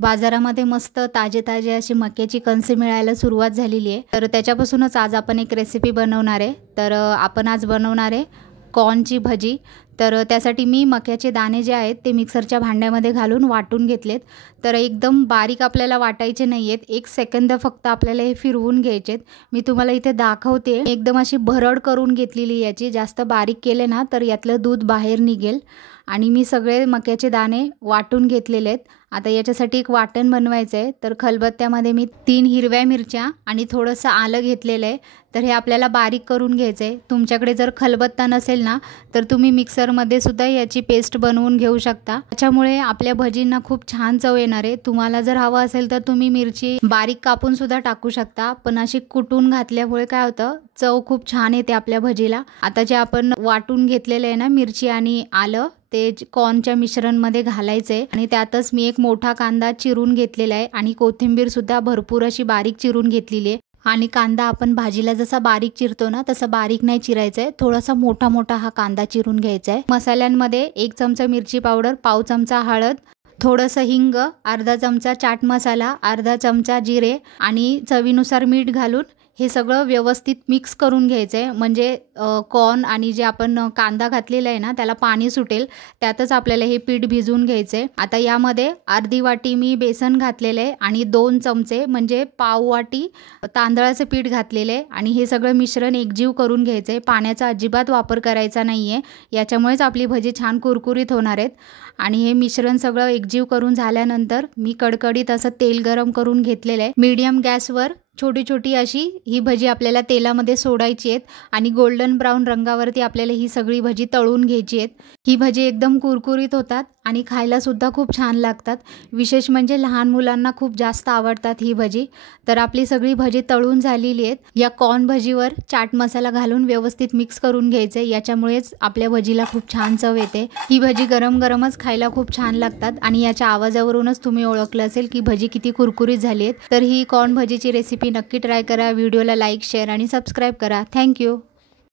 बाजारामध्ये मस्त ताजे अशी मक्याची कणसे मिळायला सुरुवात झालेली आहे। तर त्याच्यापासूनच आज आपण एक रेसिपी बनवणार आहे। तर आपण आज बनवणार आहे कॉर्नची भजी। तर त्यासाठी मी मक्याचे दाणे जे आहेत ते मिक्सरच्या भांड्यामध्ये घालून वाटून घेतलेत। तर एकदम बारीक आपल्याला वाटायचे नाहीयेत, 1 सेकंद फक्त आपल्याला हे फिरवून घ्यायचेत। मी तुम्हाला इथे दाखवते, एकदम अशी भरड करून घेतलेली याची। जास्त बारीक केले ना तर यातलं दूध बाहेर निघेल। आणि मी सगळे मक्याचे दाणे वाटून घेतलेले आहेत। आता याच्यासाठी एक वाटण बनवायचं आहे। तर खलबत्त्यामध्ये मी 3 हिरव्या मिरच्या आणि थोडंसं आलं घेतलेलं आहे। तर हे आपल्याला बारीक करून घ्यायचं आहे। तुमच्याकडे जर खलबत्ता नसेल ना तर तुम्ही मिक्सरमध्ये सुद्धा याची पेस्ट बनवून घेऊ शकता। त्याच्यामुळे आपल्या भजींना खूप छान चव येणार आहे। तुम्हाला जर हवं असेल तर तुम्ही मिरची बारीक कापून सुद्धा टाकू शकता, पण अशी कुटून घातल्यामुळे काय होतं, चव खूप छान येते आपल्या भजीला। आता जे आपण वाटून घेतलेलं आहे ना मिरची आणि आलं, ते कॉर्नच्या मिश्रणमध्ये घालायचं आहे। आणि त्यातच मी एक मोठा कांदा चिरून घेतलेला आहे आणि कोथिंबीर सुद्धा भरपूर अशी बारीक चिरून घेतलेली आहे। आणि कांदा आपण भाजीला जसा बारीक चिरतो ना तसा बारीक नाही चिरायचा आहे, थोडासा मोठा हा कांदा चिरून घ्यायचा आहे। मसाल्यांमध्ये 1 चमचा मिरची पावडर, पाव चमचा हळद, थोडंसं हिंग, अर्धा चमचा चाट मसाला, अर्धा चमचा जिरे आणि चवीनुसार मीठ घालून हे सगळं व्यवस्थित मिक्स करून घ्यायचं आहे। म्हणजे कॉर्न आणि जे आपण कांदा घातलेला आहे ना त्याला पाणी सुटेल, त्यातच आपल्याला हे पीठ भिजवून घ्यायचं आहे। आता यामध्ये अर्धी वाटी मी बेसन घातलेलं आहे आणि 2 चमचे म्हणजे पाव वाटी तांदळाचं पीठ घातलेलं आहे। आणि हे सगळं मिश्रण एकजीव करून घ्यायचं आहे। पाण्याचा अजिबात वापर करायचा नाही आहे, याच्यामुळेच आपली भजी छान कुरकुरीत होणार आहेत। आणि हे मिश्रण सगळं एकजीव करून झाल्यानंतर मी कडकडीत असं तेल गरम करून घेतलेलं आहे। मीडियम गॅसवर छोटी अशी ही भजी आपल्याला तेलामध्ये सोडायची आहेत आणि गोल्डन ब्राऊन रंगावरती आपल्याला ही सगळी भजी तळून घ्यायची आहेत। ही भजी एकदम कुरकुरीत होतात आणि खायला सुद्धा खूप छान लागतात। विशेष म्हणजे लहान मुलांना खूप जास्त आवडतात ही भजी। तर आपली सगळी भजी तळून झालेली आहेत। या कॉर्न भजीवर चाट मसाला घालून व्यवस्थित मिक्स करून घ्यायचे, याच्यामुळेच आपल्या भजीला खूप छान चव येते। ही भजी गरमच खायला खूप छान लागतात आणि याच्या आवाजावरूनच तुम्ही ओळखलं असेल की भजी किती कुरकुरीत झाली आहेत। तर ही कॉर्न भजीची रेसिपी नक्की ट्राय करा। व्हिडिओला लाईक, शेअर आणि सबस्क्राईब करा। थँक्यू।